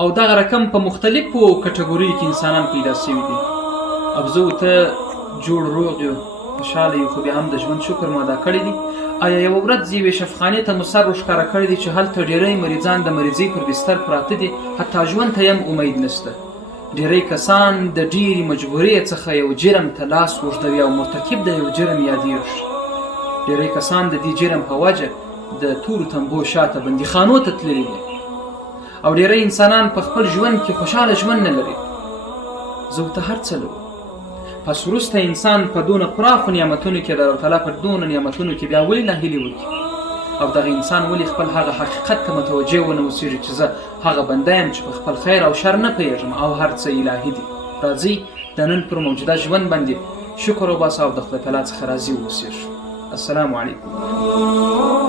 او دغه رقم په مختلفو کټګوریو کې انسانان پیدا شوي دي. او زه ورته جوړ روغ یو خوشحاله یو، خو بیا هم د ژوند شکر مو ادا کړی دی. آیا یوه ورځ یوې شفخانې ته مو سر ورښکاره کړی دی چې هلته ډېری مریضان د مریضۍ پر بستر پراته دي، حتی ژوند ته هم امید نشته. ډېری کسان د ډېرې مجبورۍ څخه یو جرم ته لاس اوږدوي او مرتکب د یو جرم یادېږي. ډېری کسان د دې جرم په وجه د تورو تنبو شاته بندیخانو ته تللي دي. او ډېری انسانان په خپل ژوند کې خوشحاله ژوند نه لري. زه ورته هر څه لرو. پس وروسته انسان په دونه پراخو نعمتونو کې د الله تعالی په دونه نعمتونو کې بیا ولې ناهیلي وکړي؟ او دغه انسان ولې خپل هغه حقیقت ته متوجه ونه اوسېږي چې زه هغه بنده یم چې په خپل خیر او شر نه پوهېږم او هر څه الهي دي. راځئ د نن پر موجوده ژوند باندې شکر وباسو او د خدای تعالی څخه راضي واوسېږو. السلام علیکم.